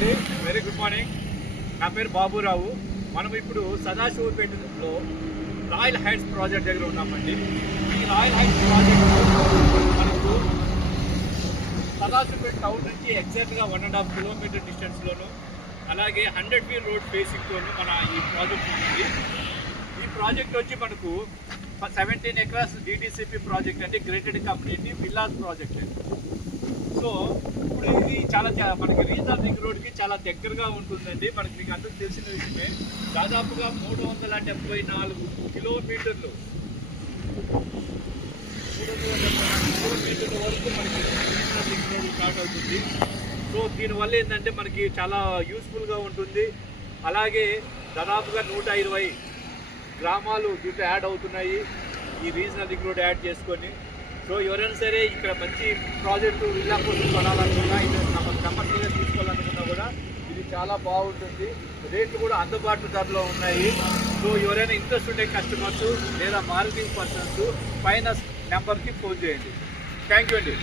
అండి, very good morning. నా పేరు బాబురావు. మనం ఇప్పుడు సదాశివపేటలో రాయల్ హైట్స్ ప్రాజెక్ట్ దగ్గర ఉన్నామండి. ఈ రాయల్ హైట్స్ ప్రాజెక్ట్ మనకు సదాశివపేట టౌన్ నుంచి ఎగ్జాక్ట్గా 1.5 కిలోమీటర్ డిస్టెన్స్లోను, అలాగే 100 ఫీట్ రోడ్ ఫేసింగ్తోనూ మన ఈ ప్రాజెక్ట్ ఉంది. ఈ ప్రాజెక్ట్ వచ్చి మనకు 17 ఎకరాస్ DTCP ప్రాజెక్ట్ అండి, గ్రేటెడ్ కమ్యూనిటీ విల్లాస్ ప్రాజెక్ట్ అండి. సో ఇప్పుడు ఇది చాలా మనకి రీజనల్ రింగ్ రోడ్కి చాలా దగ్గరగా ఉంటుందండి. మనకి మీకు అందరూ తెలిసిన విషయమే. దాదాపుగా 374 కిలోమీటర్లు వరకు మనకి రీజనల్ రింగ్ రోడ్ స్టార్ట్ అవుతుంది. సో దీనివల్ల ఏంటంటే మనకి చాలా యూస్ఫుల్గా ఉంటుంది. అలాగే దాదాపుగా 120 గ్రామాలు దీంట్లో యాడ్ అవుతున్నాయి ఈ రీజనల్ రింగ్ రోడ్ యాడ్ చేసుకొని. సో ఎవరైనా సరే ఇక్కడ మంచి ప్రాజెక్టు విల్లా కోసం కొనాలనుకున్నా, ఇది కమర్షియల్గా తీసుకోవాలనుకున్నా కూడా ఇది చాలా బాగుంటుంది. రేట్లు కూడా అందుబాటు ధరలో ఉన్నాయి. సో ఎవరైనా ఇంట్రెస్ట్ ఉండే కస్టమర్స్ లేదా మార్కెటింగ్ పర్సన్స్ పైన నెంబర్కి ఫోన్ చేయండి. థ్యాంక్ యూ అండి.